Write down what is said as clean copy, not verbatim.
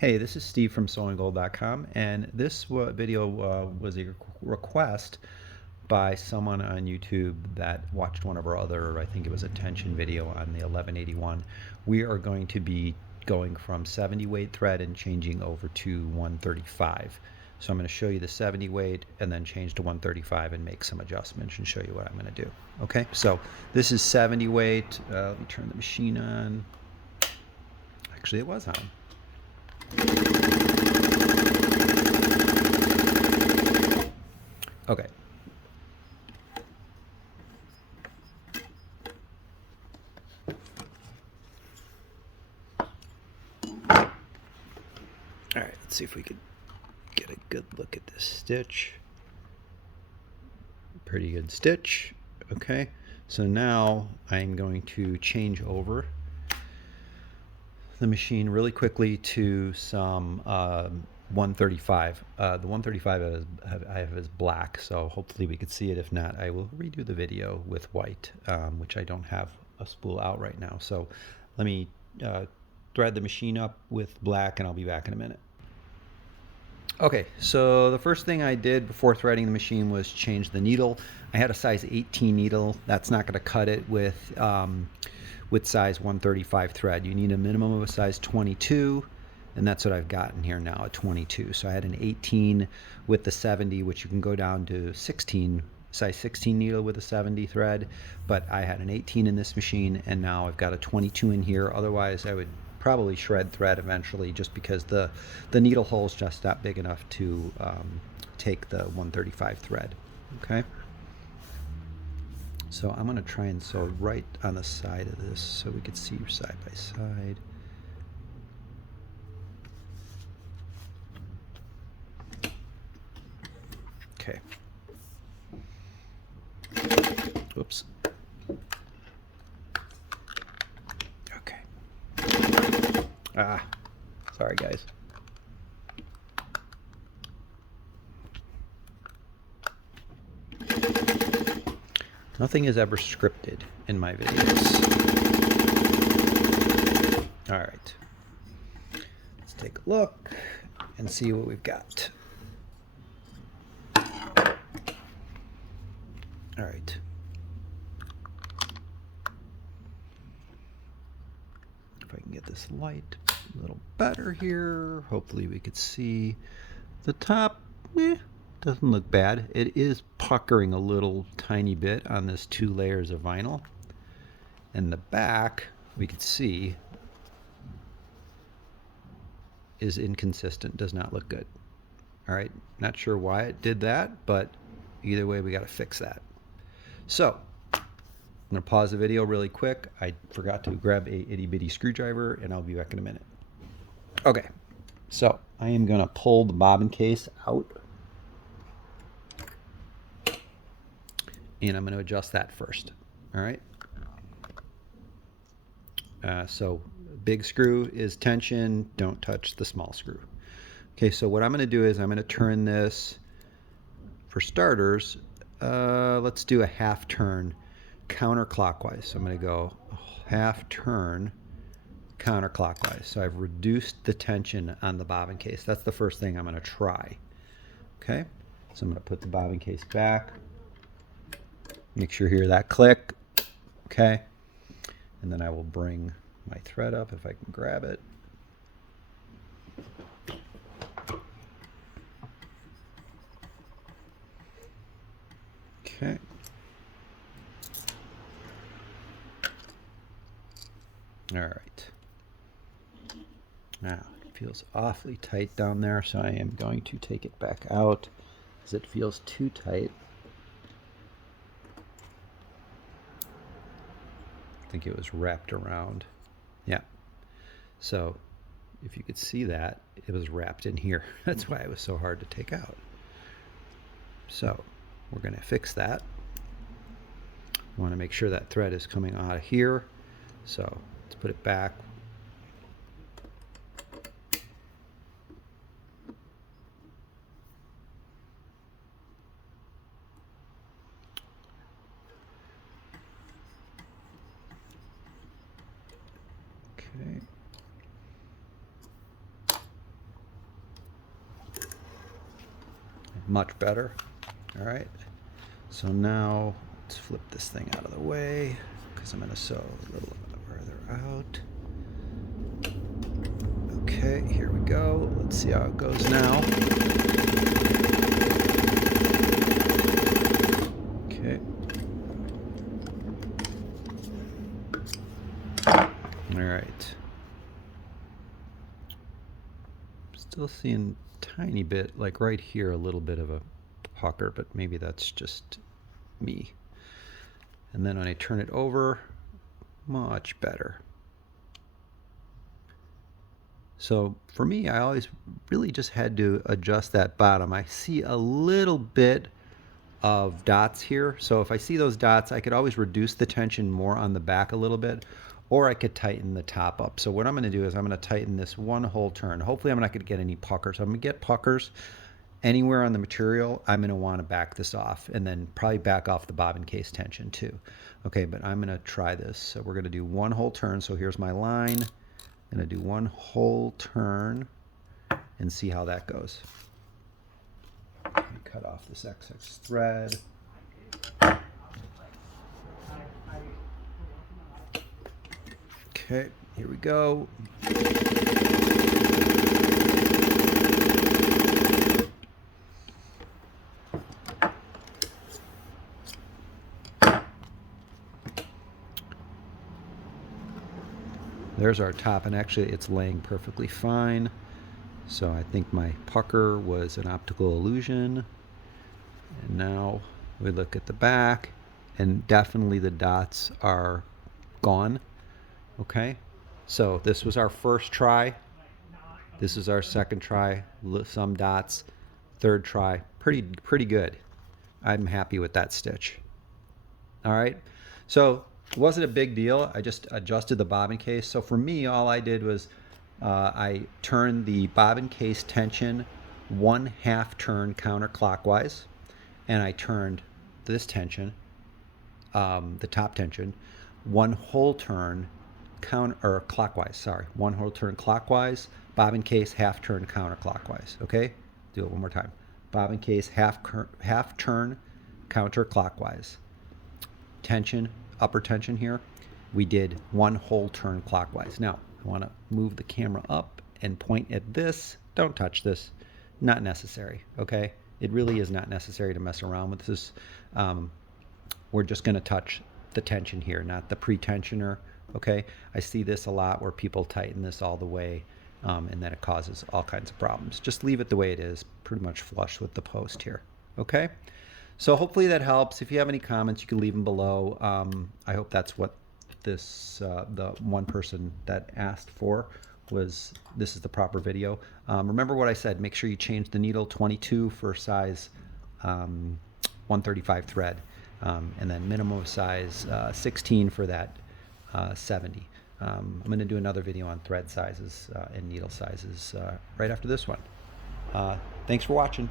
Hey, this is Steve from SewingGold.com, and this video was a request by someone on YouTube that watched one of our other, I think it was a tension video on the 1181. We are going to be going from 70 weight thread and changing over to 135. So I'm going to show you the 70 weight and then change to 135 and make some adjustments and show you what I'm going to do. Okay, so this is 70 weight. Let me turn the machine on. Actually, it was on. Okay. All right, let's see if we could get a good look at this stitch. Pretty good stitch. Okay, so now I'm going to change over the machine really quickly to some 135. The 135 I have is black, so hopefully we could see it. If not, I will redo the video with white, which I don't have a spool out right now. So let me thread the machine up with black and I'll be back in a minute. Okay, so the first thing I did before threading the machine was change the needle. I had a size 18 needle. That's not going to cut it with size 135 thread. You need a minimum of a size 22, and that's what I've gotten here now, a 22. So I had an 18 with the 70, which you can go down to 16, size 16 needle with a 70 thread, but I had an 18 in this machine, and now I've got a 22 in here. Otherwise, I would probably shred thread eventually, just because the needle hole is just not big enough to take the 135 thread. Okay. So I'm going to try and sew right on the side of this so we could see side by side. Okay. Whoops. Okay. Ah, sorry guys. Nothing is ever scripted in my videos. All right. Let's take a look and see what we've got. All right. If I can get this light a little better here, hopefully we could see the top. Doesn't look bad. It is puckering a little tiny bit on this 2 layers of vinyl. And the back, we can see, is inconsistent, does not look good. All right, not sure why it did that, but either way, we got to fix that. So I'm going to pause the video really quick. I forgot to grab a itty bitty screwdriver, and I'll be back in a minute. Okay, so I am going to pull the bobbin case out, and I'm going to adjust that first. All right. So big screw is tension. Don't touch the small screw. Okay, so what I'm going to do is I'm going to turn this, for starters, let's do a half turn counterclockwise. So I'm going to go half turn counterclockwise. So I've reduced the tension on the bobbin case. That's the first thing I'm going to try. Okay, so I'm going to put the bobbin case back. Make sure you hear that click. Okay, and then I will bring my thread up if I can grab it. Okay. All right. Now, it feels awfully tight down there, so I am going to take it back out because it feels too tight. I think it was wrapped around. Yeah. So if you could see that, it was wrapped in here. That's why it was so hard to take out. So we're going to fix that. We want to make sure that thread is coming out of here. So let's put it back. Okay. much better. All right, so now let's flip this thing out of the way because I'm going to sew a little further out. Okay, here we go. Let's see how it goes now. Okay. All right. Still seeing tiny bit, like right here, a little bit of a pucker, but maybe that's just me. And then when I turn it over, much better. So for me, I always really just had to adjust that bottom. I see a little bit of dots here. So if I see those dots, I could always reduce the tension more on the back a little bit, or I could tighten the top up. So what I'm going to do is I'm going to tighten this one whole turn. Hopefully I'm not going to get any puckers. I'm going to get puckers anywhere on the material. I'm going to want to back this off, and then probably back off the bobbin case tension too. Okay, but I'm going to try this. So we're going to do one whole turn. So here's my line. I'm going to do one whole turn and see how that goes. Cut off this excess thread. Okay, here we go. There's our top, and actually it's laying perfectly fine. So I think my pucker was an optical illusion. And now we look at the back, and definitely the dots are gone. Okay, so this was our first try. This is our second try. Some dots. Third try. Pretty good. I'm happy with that stitch. All right, so it wasn't a big deal. I just adjusted the bobbin case. So for me, all I did was I turned the bobbin case tension 1/2 turn counterclockwise, and I turned this tension, the top tension, 1 whole turn clockwise. Sorry, 1 whole turn clockwise. Bobbin case 1/2 turn counterclockwise. Okay, do it one more time. Bobbin case half turn counterclockwise. Tension, upper tension here, we did 1 whole turn clockwise. Now I want to move the camera up and point at this. Don't touch this. Not necessary. Okay, it really is not necessary to mess around with this. We're just going to touch the tension here, not the pre-tensioner. Okay, I see this a lot where people tighten this all the way, and then it causes all kinds of problems. Just leave it the way it is, pretty much flush with the post here. Okay, so hopefully that helps. If you have any comments, you can leave them below. I hope that's what this the one person that asked for was. This is the proper video. Remember what I said. Make sure you change the needle 22 for size 135 thread, and then minimum size 16 for that 70. I'm going to do another video on thread sizes and needle sizes right after this one. Thanks for watching.